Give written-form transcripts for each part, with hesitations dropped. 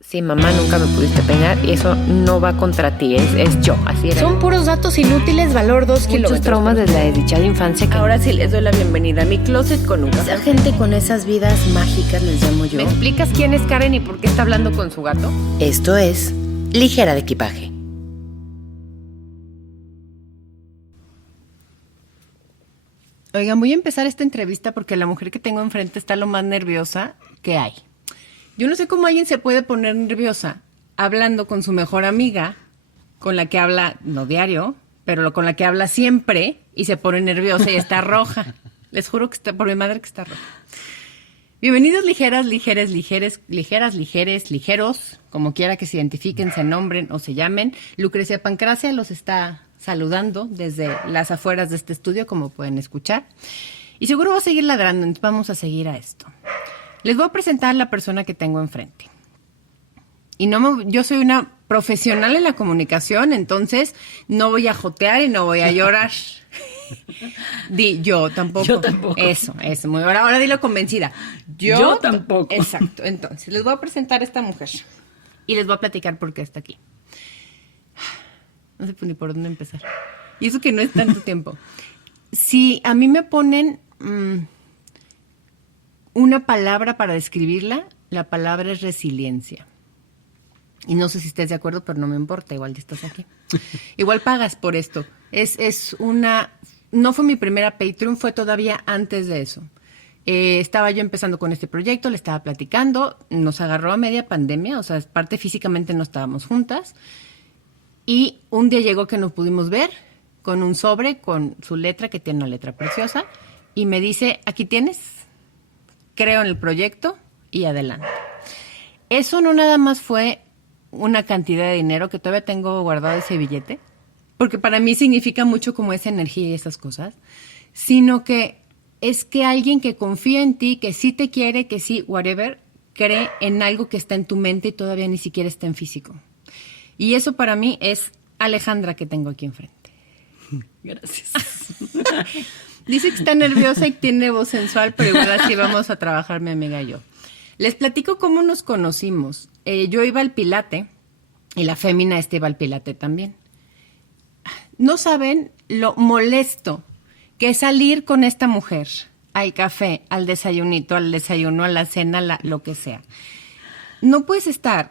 Sí, mamá, nunca me pudiste peinar y eso no va contra ti, es yo, así era. Son puros datos inútiles, valor 2 kilómetros. Muchos traumas desde la desdichada infancia que... Ahora sí les doy la bienvenida a mi closet con un café. Esa gente con esas vidas mágicas les llamo yo. ¿Me explicas quién es Karen y por qué está hablando con su gato? Esto es Ligera de Equipaje. Oigan, voy a empezar esta entrevista porque la mujer que tengo enfrente está lo más nerviosa que hay. Yo no sé cómo alguien se puede poner nerviosa hablando con su mejor amiga, con la que habla, no diario, pero con la que habla siempre, y se pone nerviosa y está roja. Les juro que está, por mi madre que está roja. Bienvenidos ligeras, ligeros, como quiera que se identifiquen, se nombren o se llamen. Lucrecia Pancracia los está saludando desde las afueras de este estudio, como pueden escuchar. Y seguro va a seguir ladrando, entonces vamos a seguir a esto. Les voy a presentar a la persona que tengo enfrente. Y yo soy una profesional en la comunicación, entonces no voy a jotear y no voy a llorar. Yo tampoco. Yo tampoco. Eso. Ahora dilo convencida. Yo tampoco. Exacto. Entonces, les voy a presentar a esta mujer. Y les voy a platicar por qué está aquí. No sé ni por dónde empezar. Y eso que no es tanto tiempo. Si a mí me ponen una palabra para describirla, la palabra es resiliencia. Y no sé si estés de acuerdo, pero no me importa, igual ya estás aquí. Igual pagas por esto. No fue mi primera Patreon, fue todavía antes de eso. Estaba yo empezando con este proyecto, le estaba platicando, nos agarró a media pandemia, o sea, parte físicamente no estábamos juntas. Y un día llegó que nos pudimos ver con un sobre, con su letra, que tiene una letra preciosa, y me dice, aquí tienes, creo en el proyecto y adelante. Eso no nada más fue una cantidad de dinero que todavía tengo guardado ese billete, porque para mí significa mucho como esa energía y esas cosas, sino que es que alguien que confía en ti, que sí te quiere, que sí, whatever, cree en algo que está en tu mente y todavía ni siquiera está en físico. Y eso para mí es Alejandra, que tengo aquí enfrente. Gracias. Dice que está nerviosa y tiene voz sensual, pero igual así vamos a trabajar mi amiga y yo. Les platico cómo nos conocimos. Yo iba al Pilate y la fémina iba al Pilate también. No saben lo molesto que es salir con esta mujer al café, al desayunito, al desayuno, a la cena, lo que sea. No puedes estar...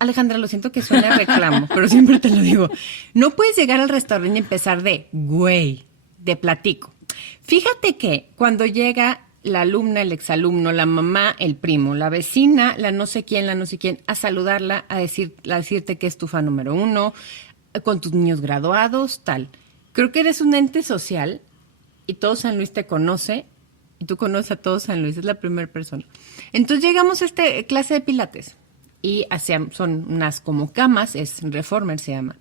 Alejandra, lo siento que suena a reclamo, pero siempre te lo digo. No puedes llegar al restaurante y empezar de platico. Fíjate que cuando llega la alumna, el exalumno, la mamá, el primo, la vecina, la no sé quién, a saludarla, a decirte que es tu fan número 1, con tus niños graduados, tal. Creo que eres un ente social y todo San Luis te conoce y tú conoces a todo San Luis, es la primera persona. Entonces llegamos a esta clase de pilates. Y son unas como camas, es Reformer se llama.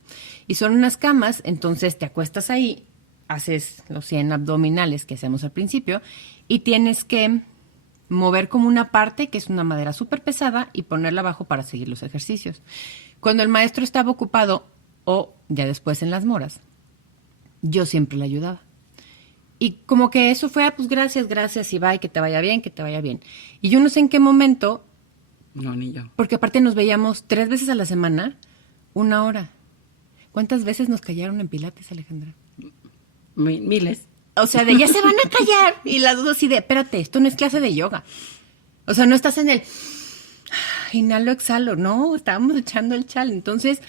Y son unas camas, entonces te acuestas ahí, haces los 100 abdominales que hacemos al principio, y tienes que mover como una parte, que es una madera súper pesada, y ponerla abajo para seguir los ejercicios. Cuando el maestro estaba ocupado, o ya después en las moras, yo siempre le ayudaba. Y como que eso fue, pues gracias, y bye, que te vaya bien. Y yo no sé en qué momento... No, ni yo. Porque aparte nos veíamos 3 veces a la semana, 1 hora. ¿Cuántas veces nos callaron en Pilates, Alejandra? Miles. O sea, de ya se van a callar. Y las dos así de, espérate, esto no es clase de yoga. O sea, no estás en el inhalo, exhalo. No, estábamos echando el chal. Entonces,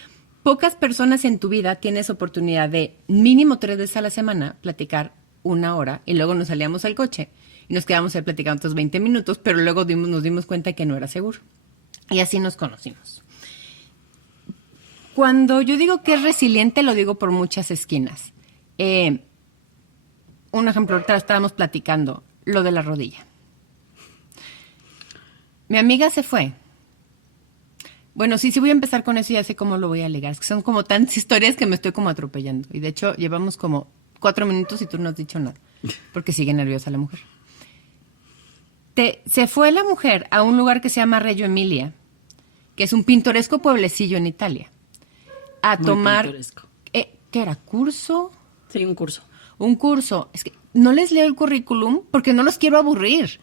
pocas personas en tu vida tienes oportunidad de mínimo 3 veces a la semana platicar 1 hora y luego nos salíamos al coche. Y nos quedamos ahí platicando otros 20 minutos, pero luego nos dimos cuenta que no era seguro. Y así nos conocimos. Cuando yo digo que es resiliente, lo digo por muchas esquinas. Un ejemplo, ahorita estábamos platicando, lo de la rodilla. Mi amiga se fue. Bueno, sí voy a empezar con eso y ya sé cómo lo voy a alegar. Es que son como tantas historias que me estoy como atropellando. Y de hecho, llevamos como 4 minutos y tú no has dicho nada, porque sigue nerviosa la mujer. Se fue la mujer a un lugar que se llama Reggio Emilia, que es un pintoresco pueblecillo en Italia, a Muy tomar... pintoresco. ¿Qué era? ¿Curso? Sí, un curso. Un curso. Es que no les leo el currículum porque no los quiero aburrir.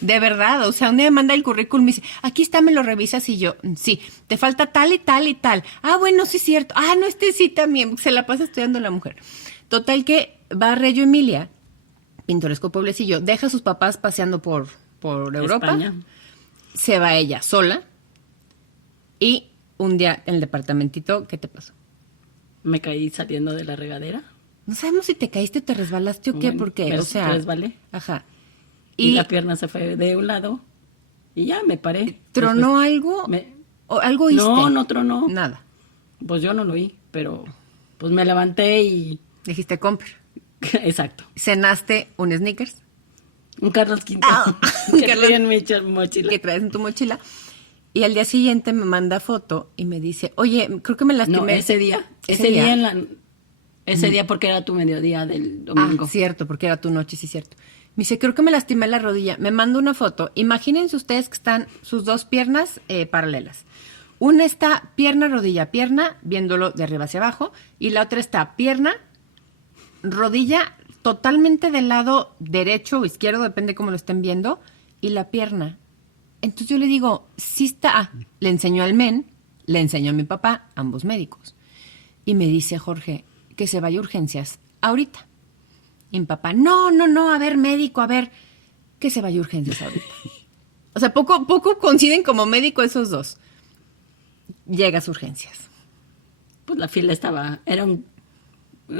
De verdad, o sea, un día me manda el currículum y me dice, aquí está, me lo revisas, y yo, sí, te falta tal y tal y tal. Ah, bueno, sí es cierto. Ah, no, sí también, se la pasa estudiando la mujer. Total que va a Reggio Emilia, pintoresco pueblecillo, deja a sus papás paseando por Europa, España. se va ella sola, y un día en el departamentito, ¿qué te pasó? Me caí saliendo de la regadera. No sabemos si te caíste o te resbalaste o qué, Bueno, porque, me o sea... resbalé. Ajá. Y la pierna se fue de un lado y ya me paré. ¿Tronó Después algo? me- ¿O algo oíste? No tronó. Nada. Pues yo no lo oí, pero pues me levanté y... Dijiste, compra. Exacto. ¿Cenaste un Snickers Un Carlos V. un que Carlos- traía en mi mochila. que traes en tu mochila? Y al día siguiente me manda foto y me dice, oye, creo que me lastimé. No, ese día. ¿Ese día? En la... Ese día porque era tu mediodía del domingo. Ah, cierto, porque era tu noche, sí, cierto. Me dice, creo que me lastimé la rodilla. Me manda una foto. Imagínense ustedes que están sus dos piernas paralelas. Una está pierna, rodilla, pierna, viéndolo de arriba hacia abajo. Y la otra está pierna, rodilla, totalmente del lado derecho o izquierdo, depende cómo lo estén viendo, y la pierna. Entonces yo le digo, sí está. Ah, le enseñó al men, le enseñó a mi papá, ambos médicos. Y me dice, Jorge, que se vaya a urgencias ahorita. Y mi papá, no, a ver, médico, a ver, que se vaya a urgencias ahorita. O sea, poco coinciden como médico esos dos. Llegas a urgencias. Pues la fila estaba... Era un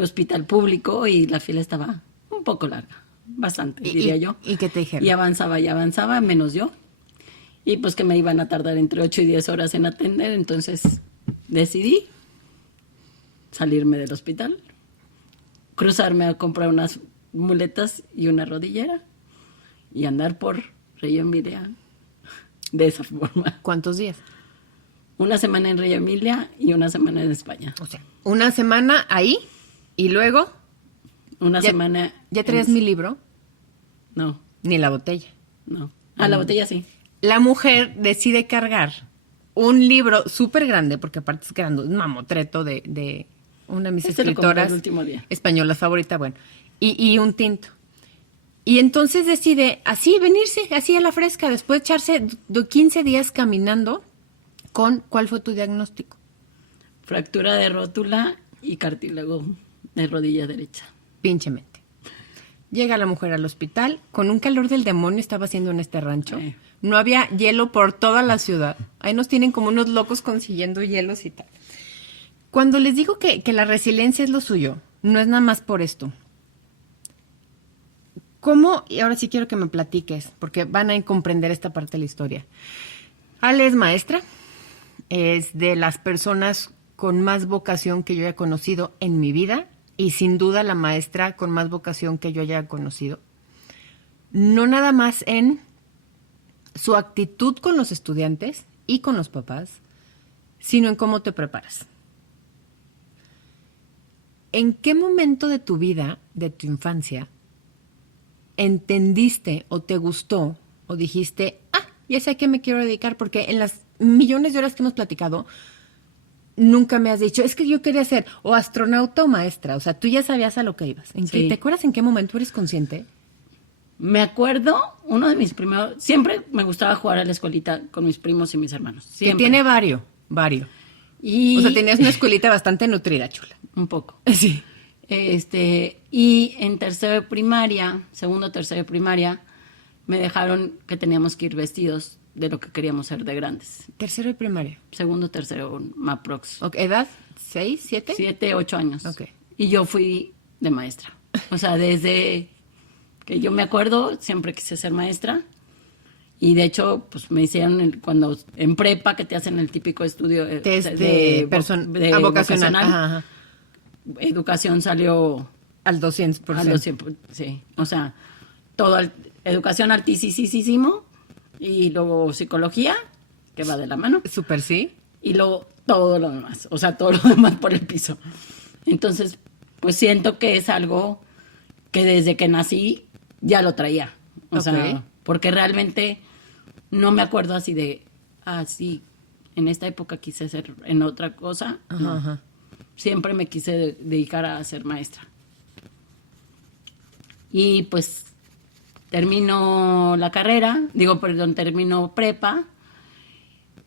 hospital público y la fila estaba un poco larga. Bastante, diría yo. ¿Y qué te dijeron? Y avanzaba, menos yo. Y pues que me iban a tardar entre 8 y 10 horas en atender, entonces decidí salirme del hospital, cruzarme a comprar unas muletas y una rodillera y andar por Reggio Emilia de esa forma. ¿Cuántos días? Una semana en Reggio Emilia y una semana en España. O sea, una semana ahí y luego... Una ya, semana... ¿Ya traías en- mi libro? No, Ni la botella. no. Ah, la botella sí. La mujer decide cargar un libro súper grande, porque aparte es grande, un mamotreto de una de mis Ese lo compré escritoras el último día. españolas favorita, bueno, y un tinto. Y entonces decide así venirse, así a la fresca, después de echarse 15 días caminando con, ¿cuál fue tu diagnóstico? Fractura de rótula y cartílago de rodilla derecha. Pinchemente. Llega la mujer al hospital, con un calor del demonio estaba haciendo en este rancho. Sí. No había hielo por toda la ciudad. Ahí nos tienen como unos locos consiguiendo hielos y tal. Cuando les digo que la resiliencia es lo suyo, no es nada más por esto. ¿Cómo? Y ahora sí quiero que me platiques, porque van a comprender esta parte de la historia. Ale es maestra, es de las personas con más vocación que yo haya conocido en mi vida y sin duda la maestra con más vocación que yo haya conocido. No nada más en su actitud con los estudiantes y con los papás, sino en cómo te preparas. ¿En qué momento de tu vida, de tu infancia, entendiste o te gustó o dijiste, ya sé a qué me quiero dedicar? Porque en las millones de horas que hemos platicado, nunca me has dicho, es que yo quería ser o astronauta o maestra. O sea, tú ya sabías a lo que ibas. Sí. ¿Te acuerdas en qué momento eres consciente? Me acuerdo, uno de mis primeros... Siempre me gustaba jugar a la escuelita con mis primos y mis hermanos. Que Siempre. tiene varios. Y... O sea, tenías una escuelita bastante nutrida, chula. Un poco. Sí. Y en tercero de primaria, segundo, tercero de primaria, me dejaron que teníamos que ir vestidos de lo que queríamos ser de grandes. Tercero de primaria. Segundo, tercero, maprox. Ok, ¿edad? ¿6, 7? 7, 8 años. Ok. Y yo fui de maestra. O sea, desde que yo me acuerdo, siempre quise ser maestra. Y de hecho, pues me hicieron cuando en prepa, que te hacen el típico estudio Test de vocacional. vocacional. Ajá. Educación salió Al 200%. al 200%, sí. O sea, todo educación altísimo y luego psicología, que va de la mano, Súper, sí. y luego todo lo demás, o sea, todo lo demás por el piso. Entonces, pues siento que es algo que desde que nací ya lo traía. O sea, porque realmente no me acuerdo así de, sí, en esta época quise ser en otra cosa. No. Ajá. Siempre me quise dedicar a ser maestra. Y pues termino termino prepa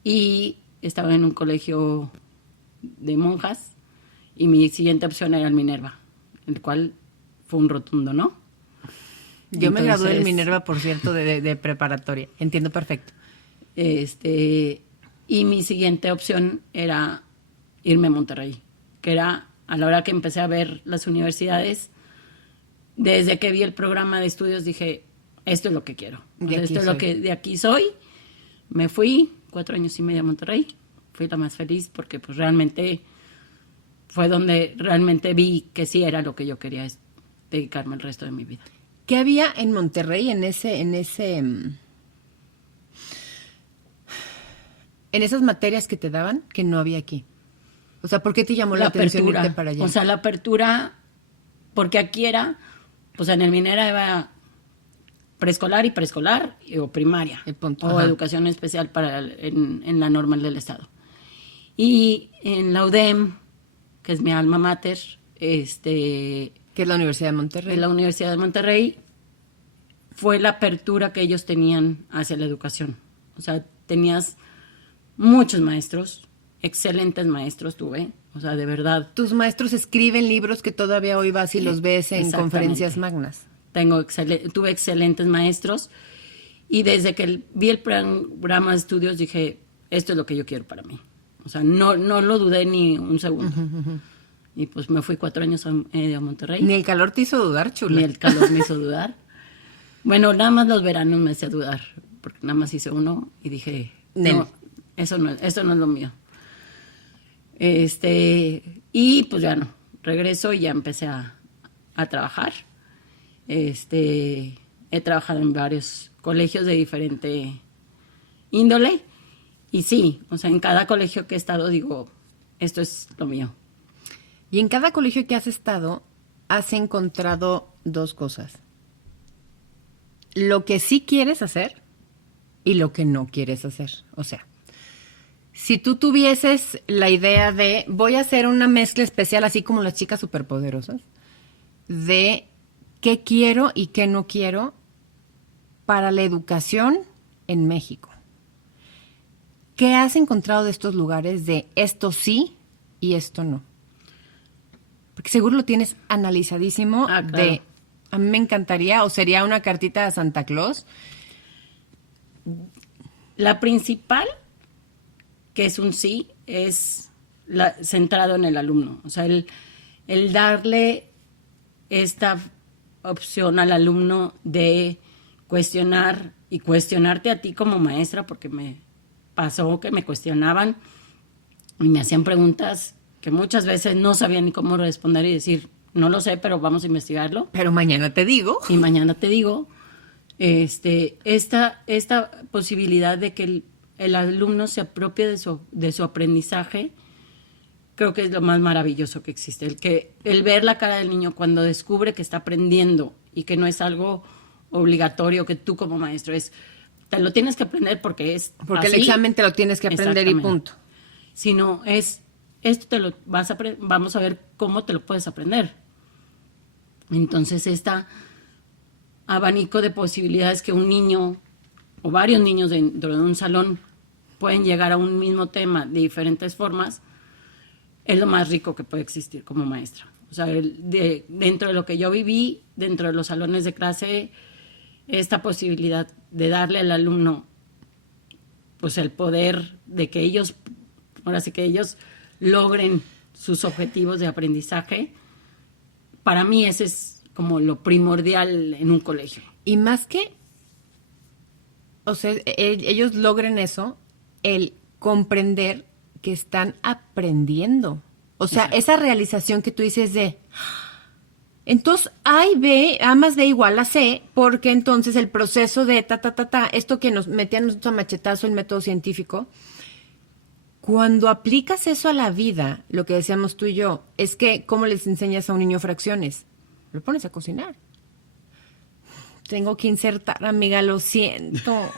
y estaba en un colegio de monjas y mi siguiente opción era el Minerva, el cual fue un rotundo, ¿no? Yo me gradué del Entonces, Minerva, por cierto, de preparatoria. Entiendo perfecto. Y mi siguiente opción era irme a Monterrey, que era a la hora que empecé a ver las universidades, desde que vi el programa de estudios dije, esto es lo que quiero. O sea, esto es lo que de aquí soy. Me fui 4 años y medio a Monterrey. Fui la más feliz porque pues realmente fue donde realmente vi que sí era lo que yo quería, es dedicarme el resto de mi vida. ¿Qué había en Monterrey en esas materias que te daban que no había aquí? O sea, ¿por qué te llamó la atención irte para allá? O sea, la apertura, porque aquí era, pues en el Minera iba preescolar o primaria, o educación especial en la normal del estado. Y en la UDEM, que es mi alma mater, que es la Universidad de Monterrey. De la Universidad de Monterrey, fue la apertura que ellos tenían hacia la educación. O sea, tenías muchos maestros, excelentes maestros tuve, o sea, de verdad. Tus maestros escriben libros que todavía hoy vas y los ves en conferencias magnas. Tuve excelentes maestros y desde que vi el programa de estudios dije, esto es lo que yo quiero para mí. O sea, no lo dudé ni un segundo. Y pues me fui 4 años a Monterrey. Ni el calor te hizo dudar, chula. Ni el calor me hizo dudar. Bueno, nada más los veranos me hacía dudar, porque nada más hice uno y dije, no, eso no es lo mío. Y pues ya no, regreso y ya empecé a trabajar. He trabajado en varios colegios de diferente índole y sí, o sea, en cada colegio que he estado digo, esto es lo mío. Y en cada colegio que has estado, has encontrado 2 cosas. Lo que sí quieres hacer y lo que no quieres hacer. O sea, si tú tuvieses la idea de voy a hacer una mezcla especial, así como las chicas superpoderosas, de qué quiero y qué no quiero para la educación en México. ¿Qué has encontrado de estos lugares de esto sí y esto no? Porque seguro lo tienes analizadísimo. Claro. A mí me encantaría, o sería una cartita a Santa Claus. La principal, que es un sí, es centrado en el alumno. O sea, el darle esta opción al alumno de cuestionar y cuestionarte a ti como maestra, porque me pasó que me cuestionaban y me hacían preguntas que muchas veces no sabía ni cómo responder y decir, no lo sé, pero vamos a investigarlo. Pero mañana te digo. Y mañana te digo, esta posibilidad de que el alumno se apropie de su aprendizaje, creo que es lo más maravilloso que existe. El ver la cara del niño cuando descubre que está aprendiendo y que no es algo obligatorio que tú como maestro te lo tienes que aprender porque es Porque así. el examen te lo tienes que aprender y punto. Sino esto vamos a ver cómo te lo puedes aprender. Entonces, abanico de posibilidades que un niño o varios niños dentro de un salón pueden llegar a un mismo tema de diferentes formas, es lo más rico que puede existir como maestra. O sea, dentro de lo que yo viví, dentro de los salones de clase, esta posibilidad de darle al alumno pues el poder de que ellos logren sus objetivos de aprendizaje, para mí ese es como lo primordial en un colegio. Y más que, o sea, ellos logren eso, el comprender que están aprendiendo. O sea, Exacto. esa realización que tú dices de, entonces A y B, A más B igual a C, porque entonces el proceso de esto que nos metían nosotros a machetazo el método científico, cuando aplicas eso a la vida, lo que decíamos tú y yo, es que ¿cómo les enseñas a un niño fracciones? Lo pones a cocinar. Tengo que insertar, amiga, lo siento.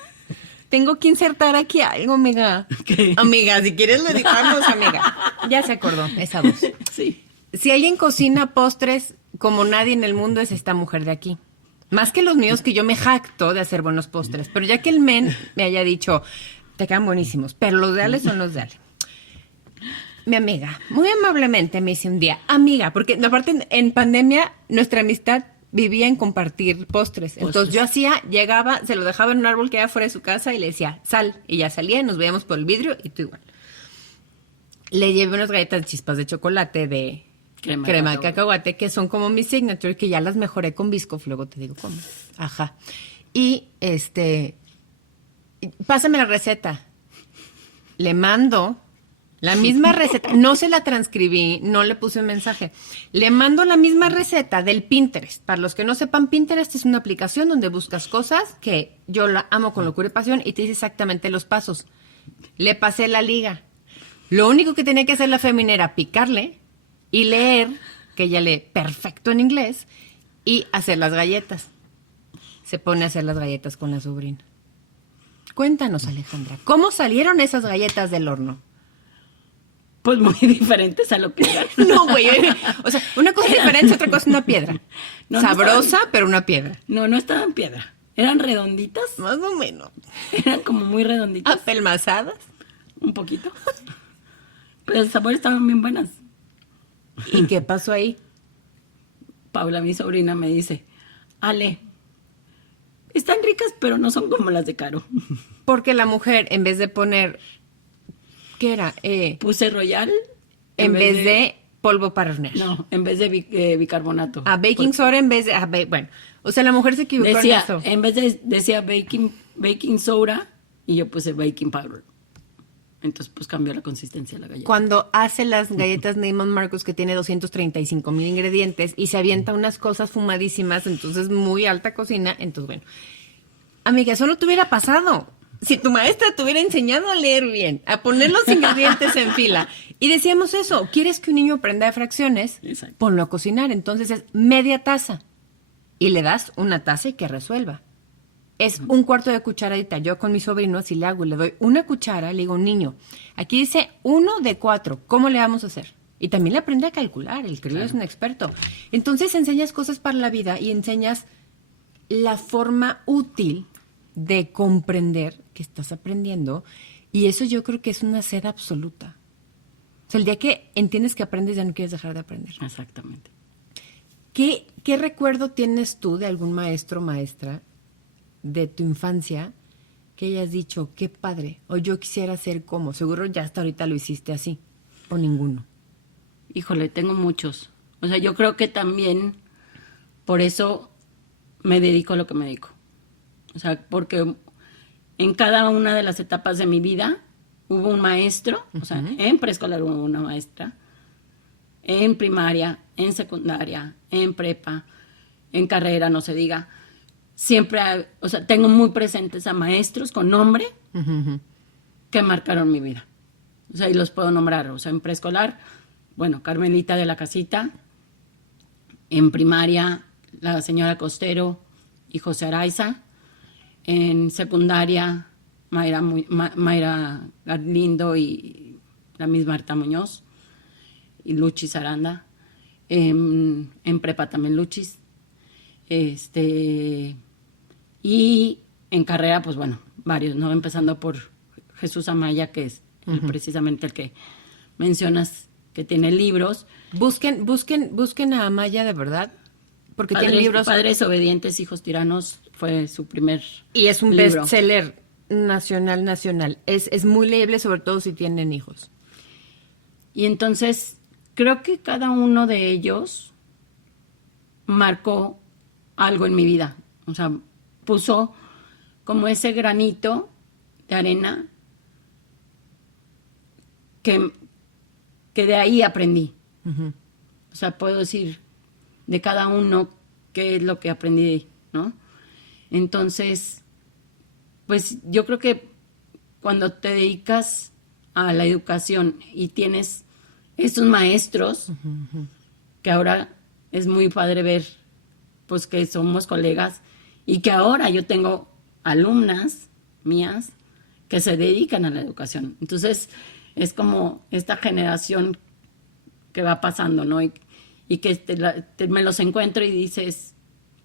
Tengo que insertar aquí algo, amiga. ¿Qué? Amiga, si quieres lo dejamos, amiga. Ya se acordó esa voz. Sí. Si alguien cocina postres como nadie en el mundo es esta mujer de aquí. Más que los míos, que yo me jacto de hacer buenos postres. Pero ya que el men me haya dicho, te quedan buenísimos, pero los de Ale son los de Ale. Mi amiga, muy amablemente me dice un día, amiga, porque aparte en pandemia nuestra amistad vivía en compartir postres. Entonces yo llegaba, se lo dejaba en un árbol que había fuera de su casa y le decía, sal. Y ya salía y nos veíamos por el vidrio y tú igual. Le llevé unas galletas de chispas de chocolate de crema de cacahuate, que son como mi signature, que ya las mejoré con Biscoff, luego te digo cómo. Ajá. Y pásame la receta. Le mando la misma receta, no se la transcribí, no le puse un mensaje. Le mando la misma receta del Pinterest. Para los que no sepan, Pinterest es una aplicación donde buscas cosas que yo la amo con locura y pasión y te dice exactamente los pasos. Le pasé la liga. Lo único que tenía que hacer la fémina era picarle y leer, que ella lee perfecto en inglés, y hacer las galletas. Se pone a hacer las galletas con la sobrina. Cuéntanos, Alejandra, ¿cómo salieron esas galletas del horno? Pues muy diferentes a lo que eran. No, güey. O sea, una cosa diferente, otra cosa una piedra. No, Sabrosa, pero una piedra. No estaban piedra. Eran redonditas. Más o menos. Eran como muy redonditas. Apelmazadas. Un poquito. Pero el sabor estaban bien buenas. ¿Y qué pasó ahí? Paula, mi sobrina, me dice, Ale, están ricas, pero no son como las de Caro. Porque la mujer, en vez de poner... ¿Qué era? Puse Royal. En vez de polvo para hornear. No, en vez de bicarbonato. Baking soda en vez de... bueno, o sea, la mujer se equivocó en eso. En vez de... Decía baking soda y yo puse baking powder. Entonces, pues cambió la consistencia de la galleta. Cuando hace las galletas Neiman Marcus, que tiene 235,000 ingredientes y se avienta unas cosas fumadísimas, entonces muy alta cocina, entonces bueno. Amiga, eso no te hubiera pasado. Si tu maestra te hubiera enseñado a leer bien, a poner los ingredientes en fila. Y decíamos eso, ¿quieres que un niño aprenda de fracciones? Exacto. Ponlo a cocinar. Entonces es media taza. Y le das una taza y que resuelva. Es un cuarto de cucharadita. Yo con mi sobrino, si le hago y le doy una cuchara, le digo, niño, aquí dice 1 de 4. ¿Cómo le vamos a hacer? Y también le aprende a calcular. El criollo es un experto. Entonces enseñas cosas para la vida y enseñas la forma útil de comprender que estás aprendiendo, y eso yo creo que es una sed absoluta. O sea, el día que entiendes que aprendes, ya no quieres dejar de aprender. Exactamente. ¿Qué recuerdo tienes tú de algún maestro o maestra de tu infancia que hayas dicho, qué padre, o yo quisiera ser como? Seguro ya hasta ahorita lo hiciste así, o ninguno. Híjole, tengo muchos. O sea, yo creo que también por eso me dedico a lo que me dedico. O sea, porque en cada una de las etapas de mi vida hubo un maestro, o sea, en preescolar hubo una maestra, en primaria, en secundaria, en prepa, en carrera, no se diga. Siempre, o sea, tengo muy presentes a maestros con nombre que marcaron mi vida. O sea, y los puedo nombrar. O sea, en preescolar, bueno, Carmelita de la Casita. En primaria, la señora Costero y José Araiza. En secundaria, Mayra Garlindo y la misma Marta Muñoz y Luchis Aranda. En prepa también Luchis. Y en carrera, pues bueno, varios, ¿no? Empezando por Jesús Amaya, que es precisamente el que mencionas, que tiene libros. Busquen a Amaya de verdad, porque tiene libros. Padres obedientes, hijos tiranos, fue su primer Y es un libro. bestseller nacional. Es muy leíble, sobre todo si tienen hijos. Y entonces, creo que cada uno de ellos marcó algo en mi vida. O sea, puso como ese granito de arena que de ahí aprendí. O sea, puedo decir de cada uno qué es lo que aprendí, ¿no? Entonces, pues yo creo que cuando te dedicas a la educación y tienes estos maestros, que ahora es muy padre ver, pues que somos colegas y que ahora yo tengo alumnas mías que se dedican a la educación. Entonces, es como esta generación que va pasando, ¿no? Y que me los encuentro y dices,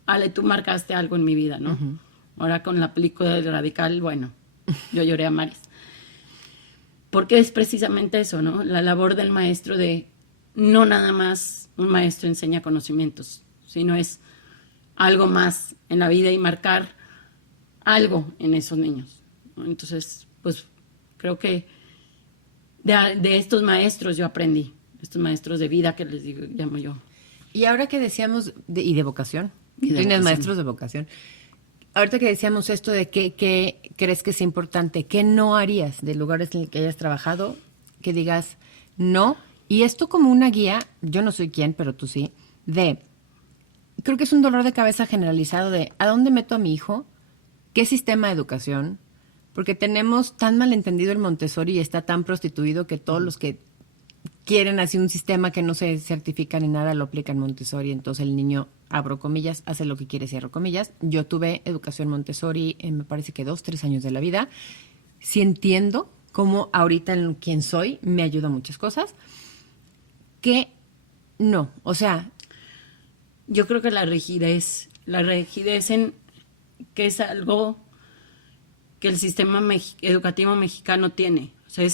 Ale, tú marcaste algo en mi vida, ¿no? Ahora con la película del Radical, bueno, yo lloré a mares. Porque es precisamente eso, ¿no? La labor del maestro de, no nada más un maestro enseña conocimientos, sino es algo más en la vida y marcar algo en esos niños. Entonces, pues creo que de estos maestros yo aprendí, estos maestros de vida que les digo, llamo yo. Y ahora que decíamos, y de vocación, Y de tienes vocación. maestros de vocación, ahorita que decíamos esto de qué crees que es importante, ¿qué no harías de lugares en los que hayas trabajado, que digas no? Y esto como una guía, yo no soy quien, pero tú sí, creo que es un dolor de cabeza generalizado de ¿a dónde meto a mi hijo? ¿Qué sistema de educación? Porque tenemos tan malentendido el Montessori y está tan prostituido que todos los que quieren así un sistema que no se certifica ni nada lo aplican Montessori. Entonces el niño, abro comillas, hace lo que quiere, cierro comillas. Yo tuve educación Montessori en me parece que 2-3 años de la vida. Sí entiendo cómo ahorita en quien soy me ayuda a muchas cosas. Que no, o sea, Yo creo que la rigidez en que es algo que el sistema educativo mexicano tiene. O sea,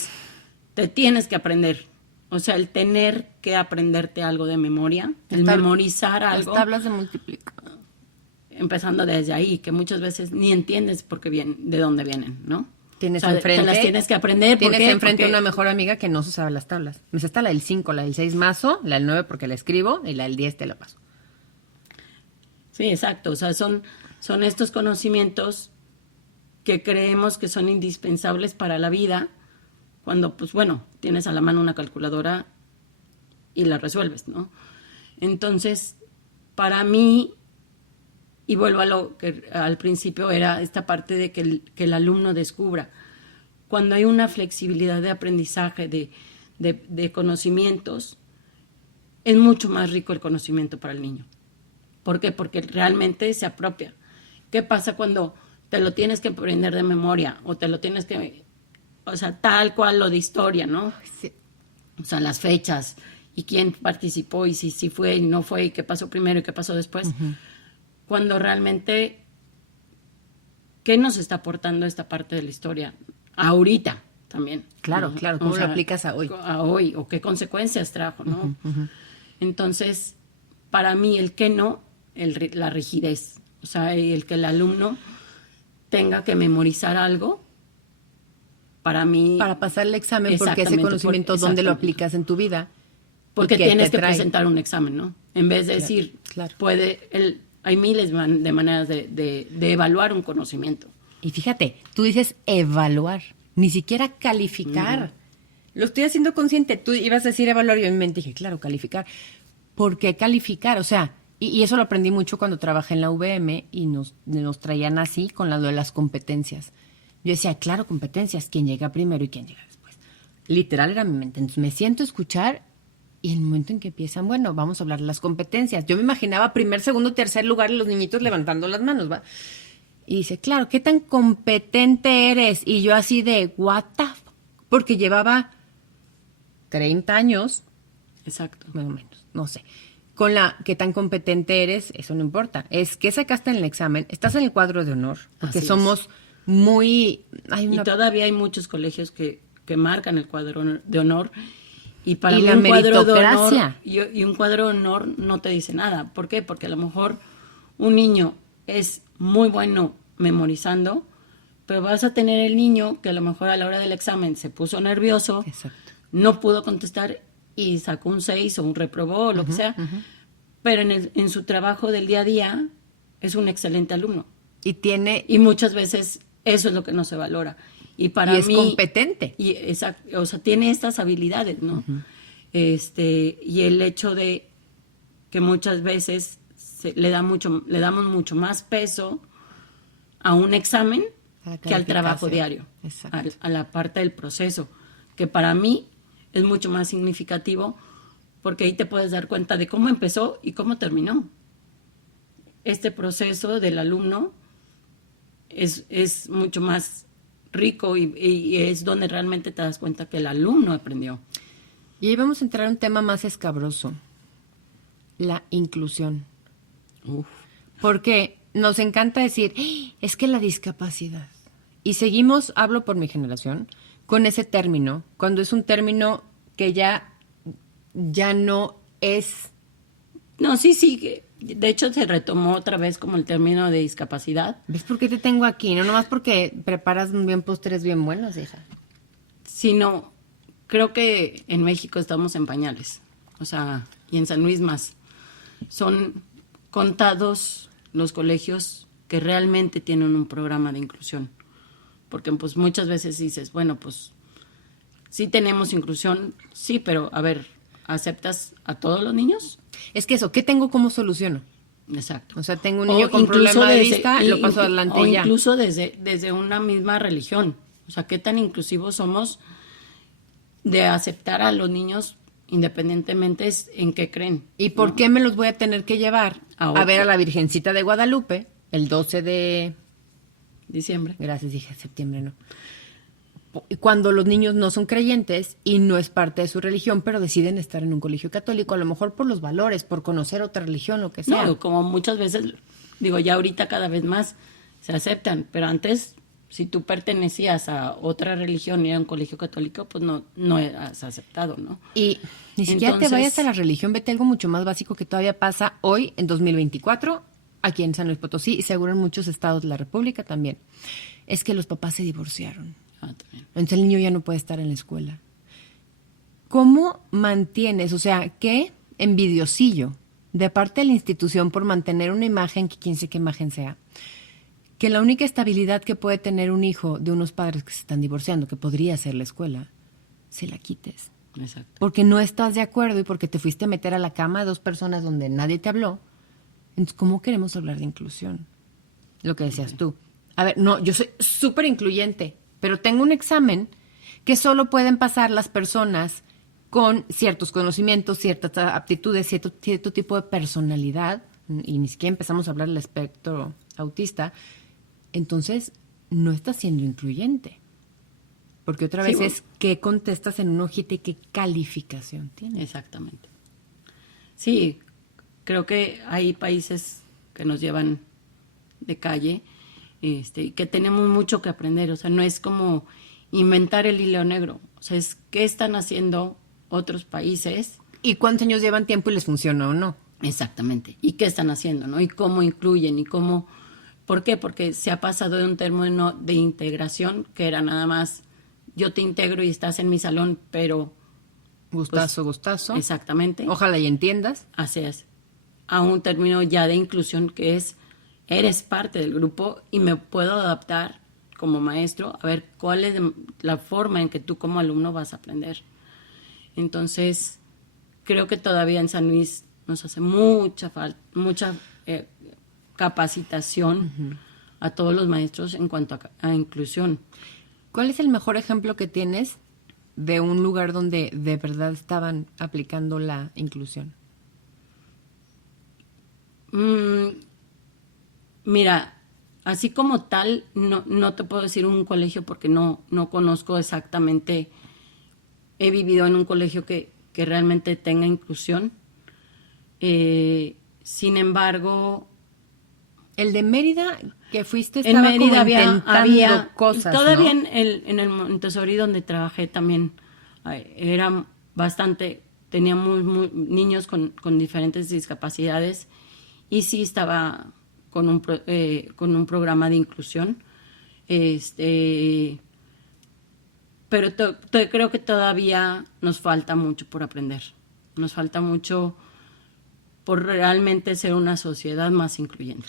te tienes que aprender. O sea, el tener que aprenderte algo de memoria, el memorizar algo, las tablas de multiplicar. empezando desde ahí, que muchas veces ni entiendes de dónde vienen, ¿no? Tienes O sea, enfrente, te las tienes que aprender. ¿Por Tienes qué? enfrente Porque- una mejor amiga que no se sabe las tablas. Me sé hasta la del 5, la del 6 mazo, la del 9 porque la escribo y la del 10 te la paso. Sí, exacto. O sea, son estos conocimientos que creemos que son indispensables para la vida, cuando, pues bueno, tienes a la mano una calculadora y la resuelves, ¿no? Entonces, para mí, y vuelvo a lo que al principio era esta parte de que el alumno descubra, cuando hay una flexibilidad de aprendizaje, de conocimientos, es mucho más rico el conocimiento para el niño. ¿Por qué? Porque realmente se apropia. ¿Qué pasa cuando te lo tienes que aprender de memoria o te lo tienes que, o sea, tal cual lo de historia, ¿no? Sí. O sea, las fechas y quién participó y si fue y no fue y qué pasó primero y qué pasó después. Cuando realmente, ¿qué nos está aportando esta parte de la historia? Ahorita también. Claro, ¿no? claro. ¿Cómo O lo sea, aplicas a hoy? A hoy, o qué consecuencias trajo, ¿no? Entonces, para mí, el que no, la rigidez. O sea, el que el alumno tenga que memorizar algo, para mí... Para pasar el examen, porque ese Exactamente, conocimiento, ¿dónde lo exactamente. aplicas en tu vida? Porque ¿Y qué tienes te que trae? presentar un examen, ¿no? En vez de Claro, decir, claro. hay miles de maneras de evaluar un conocimiento. Y fíjate, tú dices evaluar, ni siquiera calificar. Lo estoy haciendo consciente. Tú ibas a decir evaluar y yo en mi mente dije, claro, calificar. ¿Por qué calificar? O sea, y eso lo aprendí mucho cuando trabajé en la UVM y nos traían así con lo de las competencias. Yo decía, claro, competencias, quién llega primero y quién llega después. Literal era mi mente. Entonces me siento a escuchar y el momento en que empiezan, bueno, vamos a hablar de las competencias. Yo me imaginaba primer, segundo, tercer lugar y los niñitos levantando las manos, ¿va? Y dice, claro, ¿qué tan competente eres? Y yo así de, what the fuck? Porque llevaba 30 años, Exacto. más o menos, no sé. Con la qué tan competente eres, eso no importa. Es que sacaste en el examen, estás en el cuadro de honor, porque Así es. somos muy... Hay Y una, todavía hay muchos colegios que marcan el cuadro de honor. Y para Y mí la un cuadro de honor meritocracia. y un cuadro de honor no te dice nada. ¿Por qué? Porque a lo mejor un niño es muy bueno memorizando, pero vas a tener el niño que a lo mejor a la hora del examen se puso nervioso, Exacto. no pudo contestar y sacó un 6 o un reprobó o lo que sea, pero en su trabajo del día a día es un excelente alumno. Y tiene... Y muchas veces eso es lo que no se valora. Y para y es mí, competente. y o sea, tiene estas habilidades, ¿no? Y el hecho de que muchas veces le damos mucho más peso a un examen A la que al trabajo calificación. diario, Exacto. a la parte del proceso, que para mí es mucho más significativo porque ahí te puedes dar cuenta de cómo empezó y cómo terminó. Este proceso del alumno es mucho más rico y es donde realmente te das cuenta que el alumno aprendió. Y ahí vamos a entrar a un tema más escabroso, la inclusión. Porque nos encanta decir, "¡Ah! Es que la discapacidad". Y seguimos, hablo por mi generación, con ese término, cuando es un término que ya no es. No, sí, de hecho se retomó otra vez como el término de discapacidad. ¿Ves por qué te tengo aquí? No nomás porque preparas bien postres bien buenos, hija. Sino, creo que en México estamos en pañales, o sea, y en San Luis más. Son contados los colegios que realmente tienen un programa de inclusión. Porque pues muchas veces dices, bueno, pues sí tenemos inclusión, sí, pero a ver, ¿aceptas a todos los niños? Es que eso, ¿qué tengo, cómo soluciono? Exacto. O sea, tengo un niño con incluso problema de desde- vista, lo paso adelante o y ya. incluso desde una misma religión. O sea, ¿qué tan inclusivos somos de aceptar a los niños independientemente en qué creen? ¿Y por qué me los voy a tener que llevar A a ver otro. a la Virgencita de Guadalupe el 12 de... Diciembre. Gracias, dije septiembre, no. Cuando los niños no son creyentes y no es parte de su religión, pero deciden estar en un colegio católico, a lo mejor por los valores, por conocer otra religión, lo que sea. No, como muchas veces, digo, ya ahorita cada vez más se aceptan, pero antes, si tú pertenecías a otra religión y a un colegio católico, pues no eras aceptado, ¿no? Y ni siquiera te Entonces- vayas a la religión, vete a algo mucho más básico que todavía pasa hoy, en 2024, aquí en San Luis Potosí y seguro en muchos estados de la República también. Es que los papás se divorciaron. Ah, también. Entonces el niño ya no puede estar en la escuela. ¿Cómo mantienes, o sea, qué envidiosillo de parte de la institución por mantener una imagen, que quién sé qué imagen sea, que la única estabilidad que puede tener un hijo de unos padres que se están divorciando, que podría ser la escuela, se la quites? Exacto. Porque no estás de acuerdo y porque te fuiste a meter a la cama a dos personas donde nadie te habló. Entonces, ¿cómo queremos hablar de inclusión? Lo que decías tú. A ver, no, yo soy súper incluyente, pero tengo un examen que solo pueden pasar las personas con ciertos conocimientos, ciertas aptitudes, cierto tipo de personalidad, y ni siquiera empezamos a hablar del espectro autista. Entonces, no estás siendo incluyente. Porque otra Sí, vez bueno. es qué contestas en una hojita y qué calificación tienes. Exactamente. Sí, creo que hay países que nos llevan de calle, y que tenemos mucho que aprender. O sea, no es como inventar el hilo negro. O sea, es qué están haciendo otros países. ¿Y cuántos años llevan tiempo y les funciona o no? Exactamente. Y qué están haciendo, ¿no? Y cómo incluyen y cómo... ¿Por qué? Porque se ha pasado de un término de integración que era nada más yo te integro y estás en mi salón, pero... Gustazo, gustazo. Exactamente. Ojalá y entiendas. Así es. A un término ya de inclusión que es, eres parte del grupo y me puedo adaptar como maestro a ver cuál es la forma en que tú como alumno vas a aprender. Entonces, creo que todavía en San Luis nos hace mucha capacitación a todos los maestros en cuanto a inclusión. ¿Cuál es el mejor ejemplo que tienes de un lugar donde de verdad estaban aplicando la inclusión? Mira, así como tal, no te puedo decir un colegio porque no conozco exactamente. He vivido en un colegio que realmente tenga inclusión. Sin embargo, El de Mérida que fuiste en estaba como Mérida intentando había cosas, todavía ¿no? en el Montessori donde trabajé también era bastante, teníamos niños con diferentes discapacidades y sí estaba con un programa de inclusión, pero creo que todavía nos falta mucho por aprender, nos falta mucho por realmente ser una sociedad más incluyente,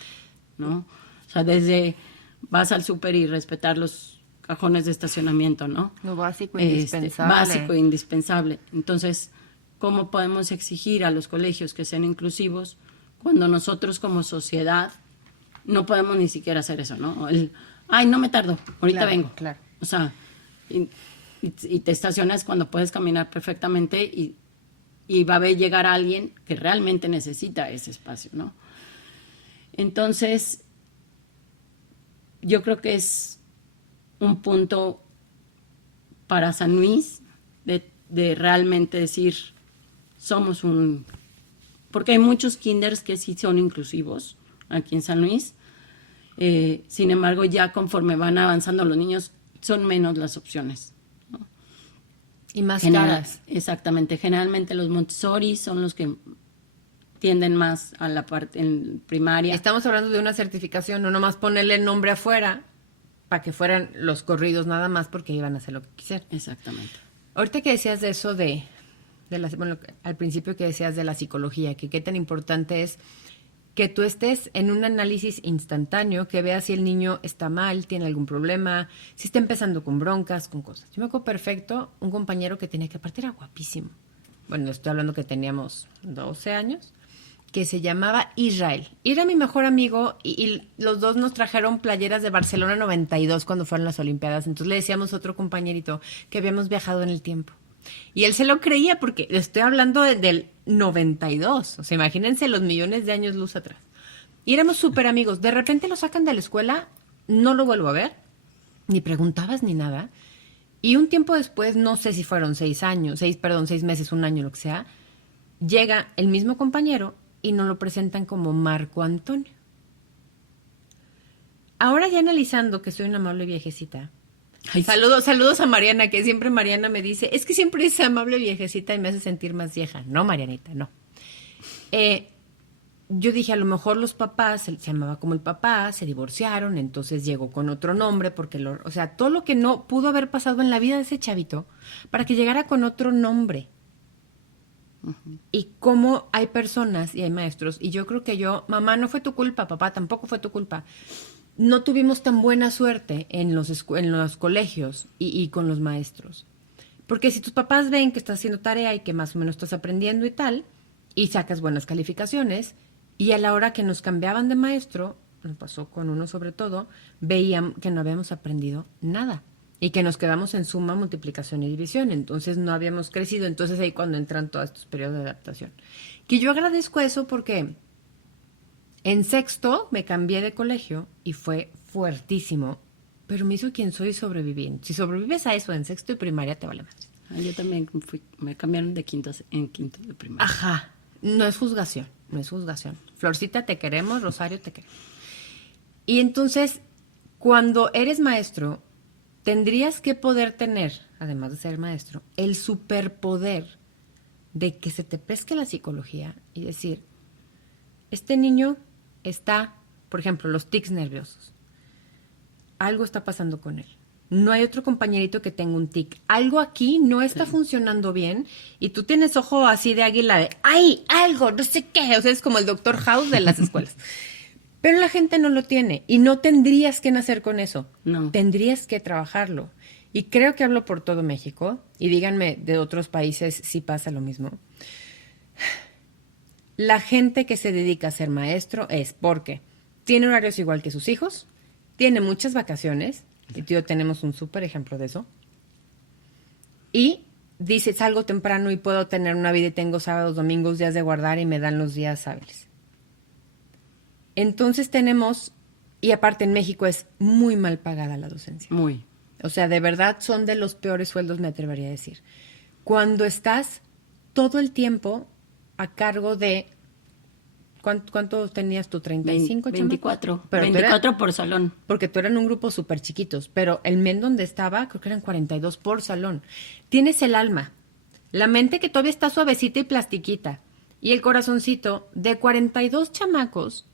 ¿no? O sea, desde vas al súper y respetar los cajones de estacionamiento, ¿no? Lo básico, indispensable. Básico e indispensable. Entonces, ¿cómo podemos exigir a los colegios que sean inclusivos cuando nosotros como sociedad no podemos ni siquiera hacer eso, ¿no? Ay, no me tardo, ahorita Claro, vengo. claro. O sea, y te estacionas cuando puedes caminar perfectamente y va a llegar alguien que realmente necesita ese espacio, ¿no? Entonces, yo creo que es un punto para San Luis de realmente decir, somos porque hay muchos kinders que sí son inclusivos, aquí en San Luis. Sin embargo, ya conforme van avanzando los niños, son menos las opciones. Y más caras. Exactamente. Generalmente los Montessori son los que tienden más a la parte en primaria. Estamos hablando de una certificación, no nomás ponerle el nombre afuera para que fueran los corridos nada más porque iban a hacer lo que quisieran. Exactamente. Ahorita que decías de eso bueno, al principio que decías de la psicología, que qué tan importante es que tú estés en un análisis instantáneo, que veas si el niño está mal, tiene algún problema, si está empezando con broncas, con cosas. Yo me acuerdo perfecto un compañero que tenía, que aparte era guapísimo. Bueno, estoy hablando que teníamos 12 años, que se llamaba Israel. Era mi mejor amigo y los dos nos trajeron playeras de Barcelona 92 cuando fueron las Olimpiadas. Entonces le decíamos a otro compañerito que habíamos viajado en el tiempo. Y él se lo creía porque estoy hablando del 92. O sea, imagínense los millones de años luz atrás. Y éramos súper amigos. De repente lo sacan de la escuela, no lo vuelvo a ver, ni preguntabas ni nada. Y un tiempo después, no sé si fueron 6 meses, un año, lo que sea, llega el mismo compañero y nos lo presentan como Marco Antonio. Ahora ya analizando que soy una amable viejecita. Ay, Saludos a Mariana, que siempre Mariana me dice, es que siempre es amable viejecita y me hace sentir más vieja. No, Marianita, no. Yo dije, a lo mejor los papás, se llamaba como el papá, se divorciaron, entonces llegó con otro nombre, porque o sea, todo lo que no pudo haber pasado en la vida de ese chavito para que llegara con otro nombre. Uh-huh. Y cómo hay personas y hay maestros, y yo creo que mamá, no fue tu culpa, papá, tampoco fue tu culpa. No tuvimos tan buena suerte en los colegios y con los maestros. Porque si tus papás ven que estás haciendo tarea y que más o menos estás aprendiendo y tal, y sacas buenas calificaciones, y a la hora que nos cambiaban de maestro, nos pasó con uno sobre todo, veían que no habíamos aprendido nada. Y que nos quedamos en suma, multiplicación y división. Entonces no habíamos crecido. Entonces ahí cuando entran todos estos periodos de adaptación. Que yo agradezco eso porque en sexto me cambié de colegio y fue fuertísimo, pero me hizo quien soy y sobreviví. Si sobrevives a eso en sexto y primaria, te vale más. Yo también me cambiaron de quinto de primaria. Ajá, no es juzgación. Florcita, te queremos, Rosario, te queremos. Y entonces, cuando eres maestro, tendrías que poder tener, además de ser maestro, el superpoder de que se te pesque la psicología y decir, este niño está, por ejemplo, los tics nerviosos. Algo está pasando con él. No hay otro compañerito que tenga un tic. Algo aquí no está funcionando bien y tú tienes ojo así de águila de, ¡ay, algo, no sé qué! O sea, es como el Dr. House de las escuelas. Pero la gente no lo tiene y no tendrías que nacer con eso. No. Tendrías que trabajarlo. Y creo que hablo por todo México y díganme de otros países si pasa lo mismo. La gente que se dedica a ser maestro es porque tiene horarios igual que sus hijos, tiene muchas vacaciones, y tú y yo tenemos un súper ejemplo de eso, y dice, salgo temprano y puedo tener una vida y tengo sábados, domingos, días de guardar y me dan los días hábiles. Entonces tenemos, y aparte en México es muy mal pagada la docencia. Muy. O sea, de verdad son de los peores sueldos, me atrevería a decir. Cuando estás todo el tiempo a cargo de... ¿Cuánto tenías tú? ¿35? 24. Pero 24 por salón. Porque tú eran un grupo súper chiquitos, pero el men donde estaba, creo que eran 42 por salón. Tienes el alma, la mente que todavía está suavecita y plastiquita, y el corazoncito de 42 chamacos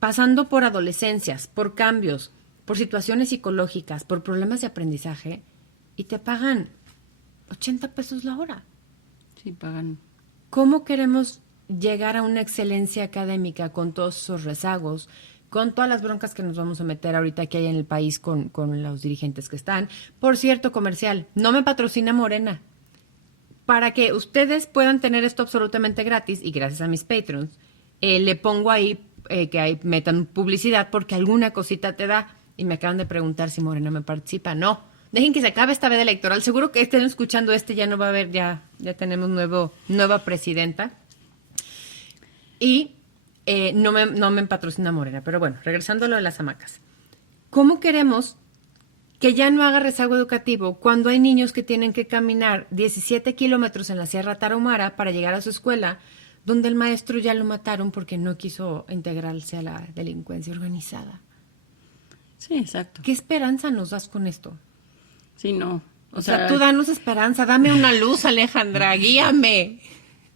pasando por adolescencias, por cambios, por situaciones psicológicas, por problemas de aprendizaje, y te pagan 80 pesos la hora. Sí, pagan. ¿Cómo queremos llegar a una excelencia académica con todos esos rezagos, con todas las broncas que nos vamos a meter ahorita que hay en el país con los dirigentes que están? Por cierto, comercial, no me patrocina Morena. Para que ustedes puedan tener esto absolutamente gratis, y gracias a mis Patreons, le pongo ahí que ahí metan publicidad porque alguna cosita te da. Y me acaban de preguntar si Morena me participa. No, dejen que se acabe esta veda electoral. Seguro que estén escuchando ya no va a haber, ya tenemos nueva presidenta. Y no me patrocina Morena. Pero bueno, regresando a lo de las hamacas. ¿Cómo queremos que ya no haga rezago educativo cuando hay niños que tienen que caminar 17 kilómetros en la Sierra Tarahumara para llegar a su escuela, donde el maestro ya lo mataron porque no quiso integrarse a la delincuencia organizada. Sí, exacto. ¿Qué esperanza nos das con esto? Sí, no. O sea, tú danos esperanza, dame una luz, Alejandra, guíame.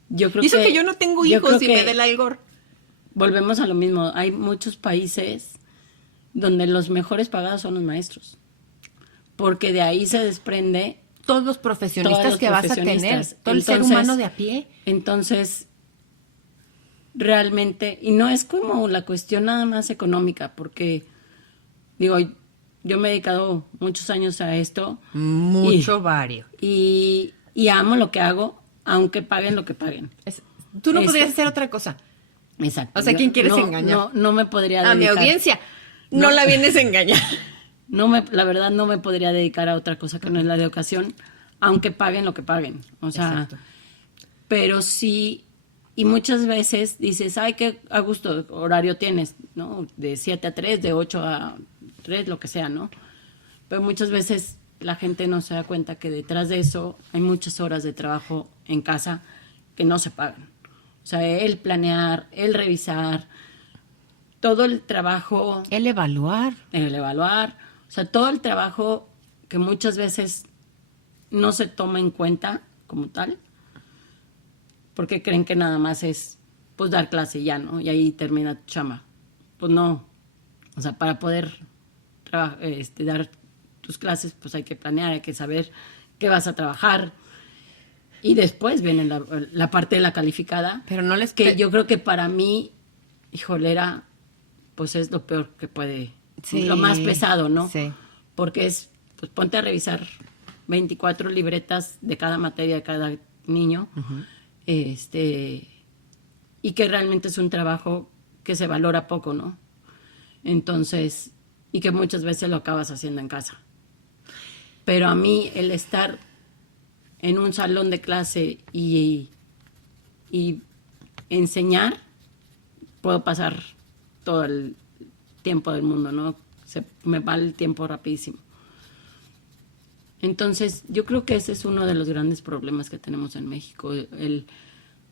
Yo creo Y eso que yo no tengo hijos y me da el algor. Volvemos a lo mismo. Hay muchos países donde los mejores pagados son los maestros. Porque de ahí se desprende Todos los profesionistas todos los que vas a tener, profesionistas. todo el ser Entonces, humano de a pie. Entonces, realmente, y no es como la cuestión nada más económica, porque, digo, yo me he dedicado muchos años a esto. Varios. Y amo lo que hago, aunque paguen lo que paguen. Tú no podrías hacer otra cosa. Exacto. O sea, ¿quién quieres no, engañar? No me podría dedicar. A mi audiencia, no la vienes a engañar. La verdad no me podría dedicar a otra cosa que no es la de educación, aunque paguen lo que paguen. O sea, Exacto. Pero sí, y muchas veces dices, ay, qué a gusto horario tienes, ¿no? De 7 a 3, de 8 a 3, lo que sea, ¿no? Pero muchas veces la gente no se da cuenta que detrás de eso hay muchas horas de trabajo en casa que no se pagan. O sea, el planear, el revisar, todo el trabajo, El evaluar. el evaluar, o sea, todo el trabajo que muchas veces no se toma en cuenta como tal, porque creen que nada más es, pues, dar clase y ya, ¿no? Y ahí termina tu chamba. Pues no. O sea, para poder dar tus clases, pues hay que planear, hay que saber qué vas a trabajar. Y después viene la parte de la calificada. Pero no les... Que yo creo que para mí, híjolera, pues es lo peor que puede... Sí, lo más pesado, ¿no? sí. Porque es, pues ponte a revisar 24 libretas de cada materia de cada niño. Y que realmente es un trabajo que se valora poco, ¿no? Entonces, y que muchas veces lo acabas haciendo en casa. Pero a mí el estar en un salón de clase y enseñar, puedo pasar todo el tiempo del mundo, ¿no? Me va el tiempo rapidísimo. Entonces, yo creo que ese es uno de los grandes problemas que tenemos en México,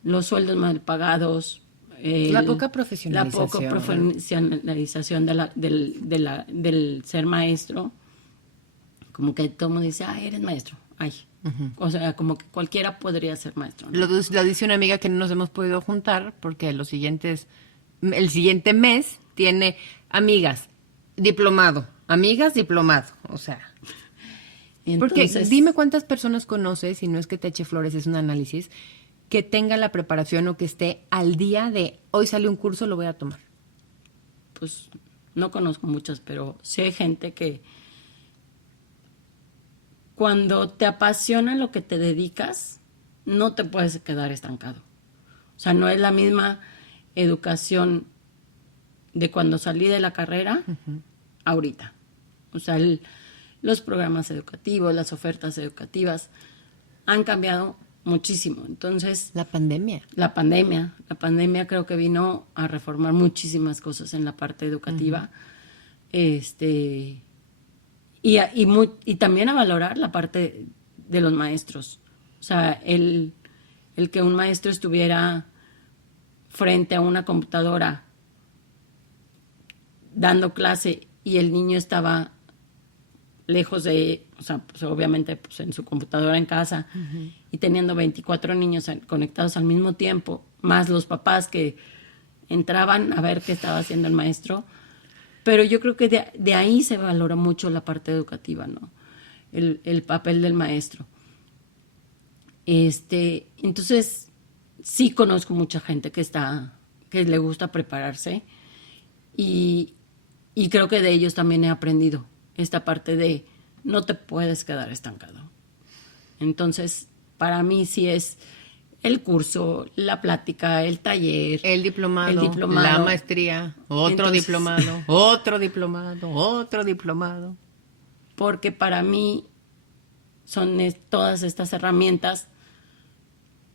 los sueldos mal pagados, La poca profesionalización. La poca profesionalización del ser maestro. Como que todo el mundo dice, eres maestro. Ay. O sea, como que cualquiera podría ser maestro, ¿no? Lo dice una amiga que no nos hemos podido juntar porque el siguiente mes tiene amigas, diplomado, amigas, diplomado. O sea, porque dime cuántas personas conoces, y no es que te eche flores, es un análisis, que tenga la preparación o que esté al día de hoy sale un curso, lo voy a tomar. Pues no conozco muchas, pero sí hay gente que cuando te apasiona lo que te dedicas, no te puedes quedar estancado. O sea, no es la misma educación de cuando salí de la carrera ahorita. O sea, los programas educativos, las ofertas educativas han cambiado muchísimo. Entonces, La pandemia creo que vino a reformar muchísimas cosas en la parte educativa. Y también a valorar la parte de los maestros. O sea, el que un maestro estuviera frente a una computadora dando clase y el niño estaba lejos de, o sea, pues obviamente pues en su computadora en casa y teniendo 24 niños conectados al mismo tiempo, más los papás que entraban a ver qué estaba haciendo el maestro. Pero yo creo que de ahí se valora mucho la parte educativa, ¿no? El papel del maestro. Entonces, sí conozco mucha gente que le gusta prepararse y creo que de ellos también he aprendido esta parte de no te puedes quedar estancado. Entonces, para mí sí es el curso, la plática, el taller. El diplomado, la maestría, otro diplomado. Porque para mí son todas estas herramientas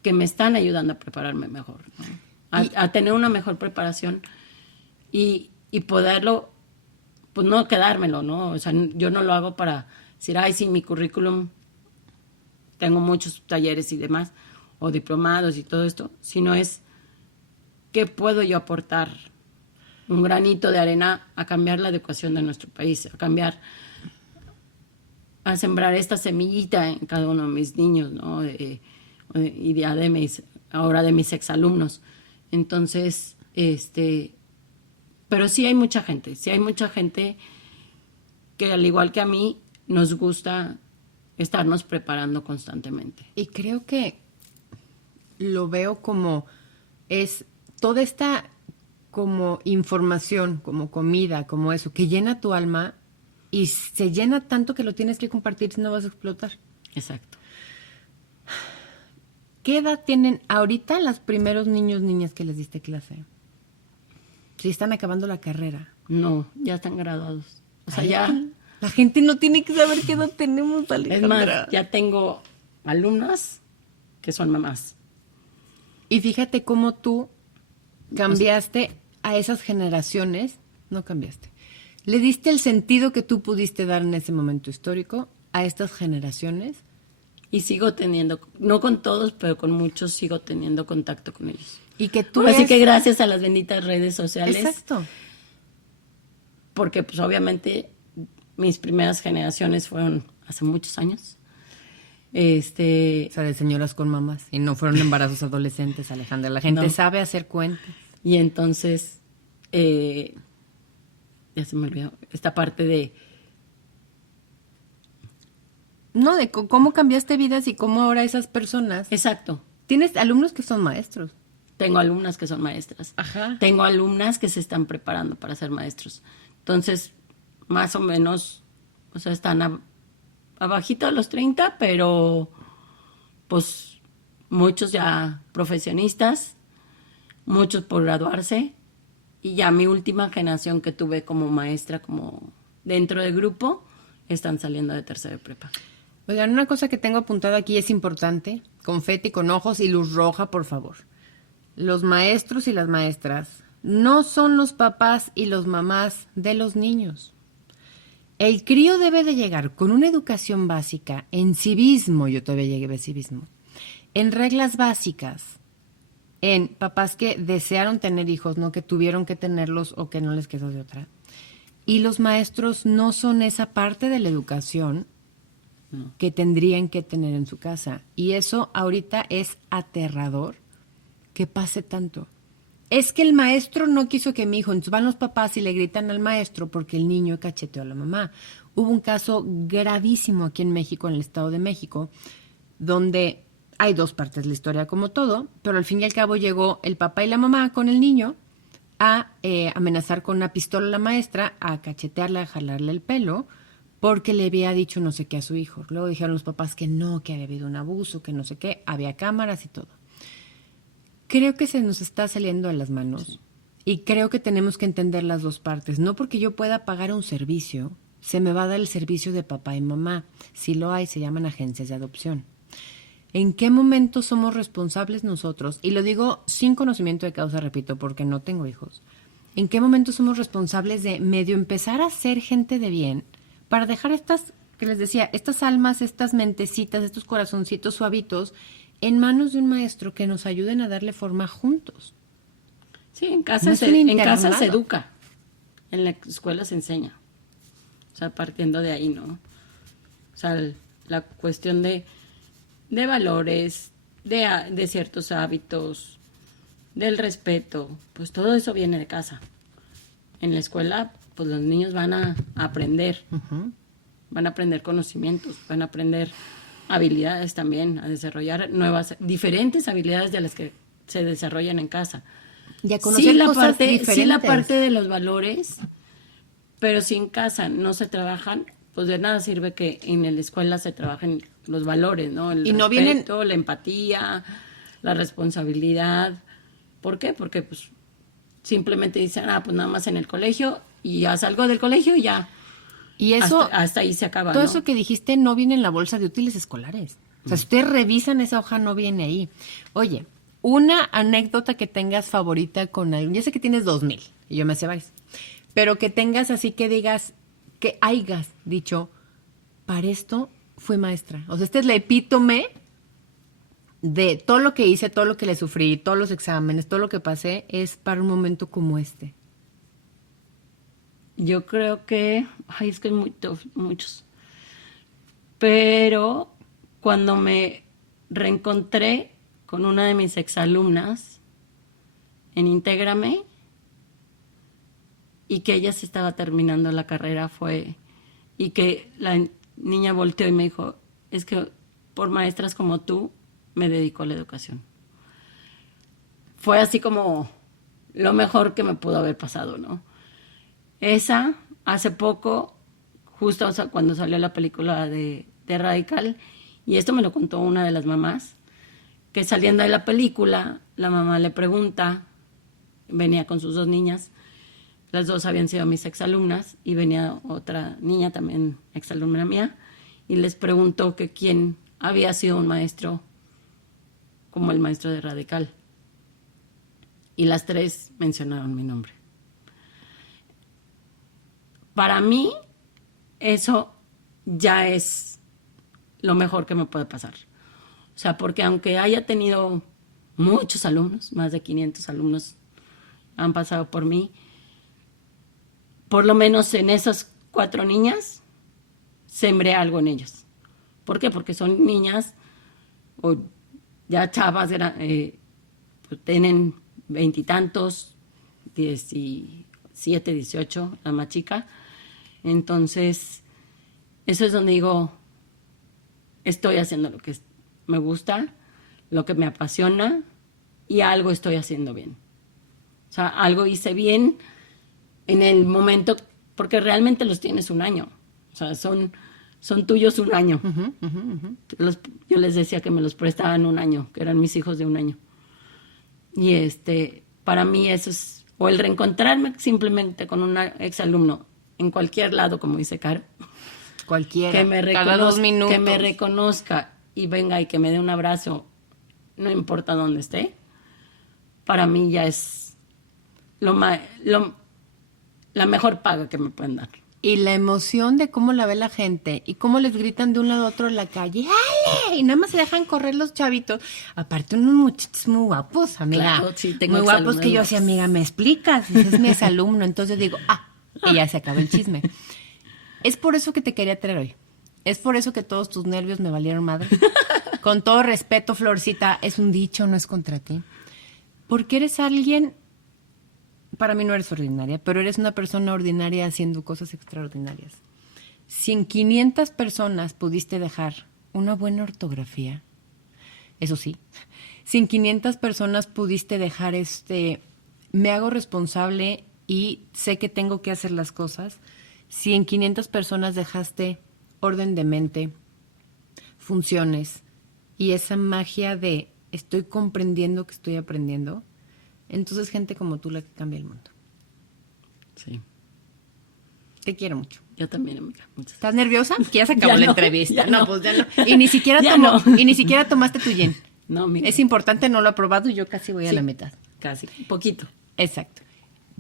que me están ayudando a prepararme mejor, ¿no? A tener una mejor preparación y poderlo, pues no quedármelo, ¿no? O sea, yo no lo hago para decir, ay, sí, mi currículum, tengo muchos talleres y demás, o diplomados y todo esto, sino es ¿qué puedo yo aportar? Un granito de arena a cambiar la educación de nuestro país, a sembrar esta semillita en cada uno de mis niños, ¿no? Y ya ahora de mis exalumnos. Entonces, pero sí hay mucha gente que al igual que a mí nos gusta estarnos preparando constantemente. Y creo que lo veo como es toda esta como información, como comida, como eso, que llena tu alma y se llena tanto que lo tienes que compartir si no vas a explotar. Exacto. ¿Qué edad tienen ahorita los primeros niños, niñas que les diste clase? Si están acabando la carrera. No, ya están graduados. O sea, Ay, ya... La gente no tiene que saber qué edad tenemos, Es Alejandra. más, ya tengo alumnas que son mamás. Y fíjate cómo tú cambiaste a esas generaciones, no cambiaste. Le diste el sentido que tú pudiste dar en ese momento histórico a estas generaciones. Y sigo teniendo, no con todos, pero con muchos sigo teniendo contacto con ellos. Y que tú Así ves- que gracias a las benditas redes sociales. Exacto. Porque pues obviamente mis primeras generaciones fueron hace muchos años. O sea, de señoras con mamás. Y no fueron embarazos adolescentes, Alejandra. La gente No. sabe hacer cuentas. Y entonces, ya se me olvidó, esta parte de... No, de cómo cambiaste vidas y cómo ahora esas personas... Exacto. Tienes alumnos que son maestros. Tengo alumnas que son maestras. Ajá. Tengo alumnas que se están preparando para ser maestros. Entonces, más o menos, o sea, están abajito de los 30, pero pues muchos ya profesionistas, muchos por graduarse. Y ya mi última generación que tuve como maestra, como dentro del grupo, están saliendo de tercera de prepa. Oigan, una cosa que tengo apuntada aquí es importante. Confeti con ojos y luz roja, por favor. Los maestros y las maestras no son los papás y los mamás de los niños. El crío debe de llegar con una educación básica en civismo, yo todavía llegué a civismo, en reglas básicas, en papás que desearon tener hijos, no que tuvieron que tenerlos o que no les quedó de otra. Y los maestros no son esa parte de la educación que tendrían que tener en su casa. Y eso ahorita es aterrador que pase tanto. Es que el maestro no quiso que mi hijo, entonces van los papás y le gritan al maestro porque el niño cacheteó a la mamá. Hubo un caso gravísimo aquí en México, en el Estado de México, donde hay dos partes de la historia como todo, pero al fin y al cabo llegó el papá y la mamá con el niño a amenazar con una pistola a la maestra, a cachetearla, a jalarle el pelo, porque le había dicho no sé qué a su hijo. Luego dijeron los papás que no, que había habido un abuso, que no sé qué, había cámaras y todo. Creo que se nos está saliendo de las manos y creo que tenemos que entender las dos partes. No porque yo pueda pagar un servicio, se me va a dar el servicio de papá y mamá. Si lo hay, se llaman agencias de adopción. ¿En qué momento somos responsables nosotros? Y lo digo sin conocimiento de causa, repito, porque no tengo hijos. ¿En qué momento somos responsables de medio empezar a ser gente de bien para dejar estas, que les decía, estas almas, estas mentecitas, estos corazoncitos suavitos en manos de un maestro que nos ayuden a darle forma juntos? Sí, en casa, No es un en casa internado. se educa, en la escuela se enseña. O sea, partiendo de ahí, ¿no? O sea, la cuestión de valores, de ciertos hábitos, del respeto, pues todo eso viene de casa. En la escuela, pues los niños van a aprender, van a aprender conocimientos, van a aprender habilidades también, a desarrollar diferentes habilidades de las que se desarrollan en casa. Y a conocer cosas diferentes. Sí, la parte de los valores, pero si en casa no se trabajan, pues de nada sirve que en la escuela se trabajen los valores, ¿no? El Y no respeto, la empatía, la responsabilidad. ¿Por qué? Porque pues simplemente dicen, pues nada más en el colegio y ya salgo del colegio y ya. Y eso, hasta ahí se acaba, todo ¿no? eso que dijiste no viene en la bolsa de útiles escolares. O sea, si ustedes revisan esa hoja, no viene ahí. Oye, una anécdota que tengas favorita con alguien. Yo sé que tienes 2,000 y yo me sé varias. Pero que tengas así que digas, que hayas dicho, para esto fui maestra. O sea, esta es la epítome de todo lo que hice, todo lo que le sufrí, todos los exámenes, todo lo que pasé, es para un momento como este? Yo creo que, es que hay muchos. Pero cuando me reencontré con una de mis exalumnas en Intégrame y que ella se estaba terminando la carrera y que la niña volteó y me dijo, es que por maestras como tú me dedico a la educación. Fue así como lo mejor que me pudo haber pasado, ¿no? Esa, hace poco, justo cuando salió la película de Radical, y esto me lo contó una de las mamás, que saliendo de la película, la mamá le pregunta, venía con sus 2 niñas, las 2 habían sido mis exalumnas, y venía otra niña también, exalumna mía, y les preguntó que quién había sido un maestro como el maestro de Radical. Y las 3 mencionaron mi nombre. Para mí, eso ya es lo mejor que me puede pasar. O sea, porque aunque haya tenido muchos alumnos, más de 500 alumnos han pasado por mí, por lo menos en esas 4 niñas, sembré algo en ellas. ¿Por qué? Porque son niñas o ya chavas, pues tienen 20 y tantos, 17, 18, la más chica. Entonces, eso es donde digo, estoy haciendo lo que me gusta, lo que me apasiona y algo estoy haciendo bien. O sea, algo hice bien en el momento, porque realmente los tienes un año. O sea, son tuyos un año. Yo les decía que me los prestaban un año, que eran mis hijos de un año. Y para mí eso es, o el reencontrarme simplemente con un exalumno en cualquier lado, como dice Caro. Cualquiera, Cada 2 minutos. Que me reconozca y venga y que me dé un abrazo, no importa dónde esté, para mí ya es la mejor paga que me pueden dar. Y la emoción de cómo la ve la gente y cómo les gritan de un lado a otro en la calle, ¡ale! Y nada más se dejan correr los chavitos. Aparte, unos muchachos muy guapos, amiga. Claro, sí, tengo muy guapos exalumnos que yo decía, amiga, ¿me explicas? Ese es mi exalumno. Entonces digo, y ya se acabó el chisme. Es por eso que te quería traer hoy. Es por eso que todos tus nervios me valieron madre. Con todo respeto, Florcita, es un dicho, no es contra ti. Porque eres alguien... Para mí no eres ordinaria, pero eres una persona ordinaria haciendo cosas extraordinarias. Si en 500 personas pudiste dejar una buena ortografía, eso sí, si en 500 personas pudiste dejar me hago responsable y sé que tengo que hacer las cosas, si en 500 personas dejaste orden de mente, funciones y esa magia de estoy comprendiendo que estoy aprendiendo, entonces gente como tú la que cambia el mundo. Sí. Te quiero mucho. Yo también, amiga. Muchas ¿Estás nerviosa? Que ya se acabó Ya la no, entrevista. ya No, no. pues ya no. Y ni siquiera Ya y ni siquiera tomaste tu gin. No, amiga. Es importante, no lo he probado y yo casi voy a la mitad. Casi, poquito. Exacto.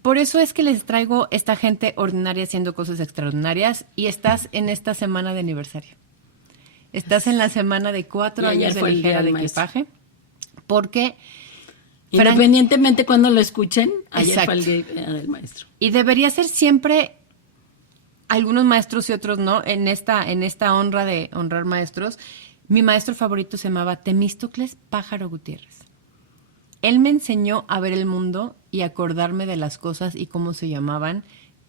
Por eso es que les traigo esta gente ordinaria haciendo cosas extraordinarias y estás en esta semana de aniversario. Estás en la semana de 4 Y ayer años de fue el ligera Día de del Maestro. equipaje. Porque Independientemente cuando lo escuchen, ayer Exacto. fue el Día del Maestro. Y debería ser siempre, algunos maestros y otros no, en esta honra de honrar maestros. Mi maestro favorito se llamaba Temístocles Pájaro Gutiérrez. Él me enseñó a ver el mundo y acordarme de las cosas y cómo se llamaban,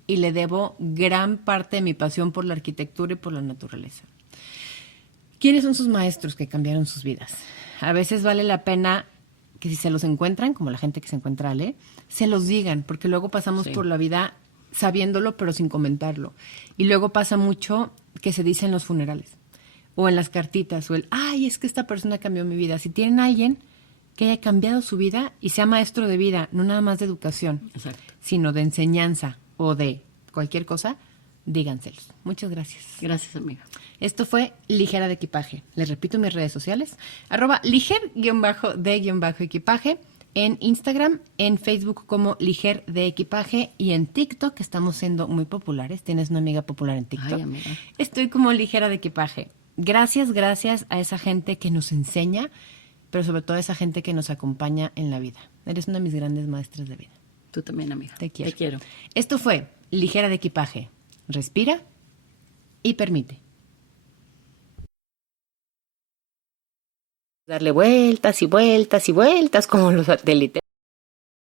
y le debo gran parte de mi pasión por la arquitectura y por la naturaleza. ¿Quiénes son sus maestros que cambiaron sus vidas? A veces vale la pena que si se los encuentran, como la gente que se encuentra a Ale, se los digan, porque luego pasamos por la vida sabiéndolo pero sin comentarlo. Y luego pasa mucho que se dice en los funerales o en las cartitas o es que esta persona cambió mi vida. Si tienen a alguien que haya cambiado su vida y sea maestro de vida, no nada más de educación, Exacto. sino de enseñanza o de cualquier cosa, díganselos. Muchas gracias. Gracias, amiga. Esto fue Ligera de Equipaje. Les repito mis redes sociales, @liger_de_equipaje, en Instagram, en Facebook como Liger de Equipaje y en TikTok, que estamos siendo muy populares. Tienes una amiga popular en TikTok. Ay, amiga. Estoy como Ligera de Equipaje. Gracias a esa gente que nos enseña pero sobre todo a esa gente que nos acompaña en la vida. Eres una de mis grandes maestras de vida. Tú también, amiga. Te quiero. Te quiero. Esto fue Ligera de Equipaje. Respira y permite. Darle vueltas y vueltas y vueltas como los satélites.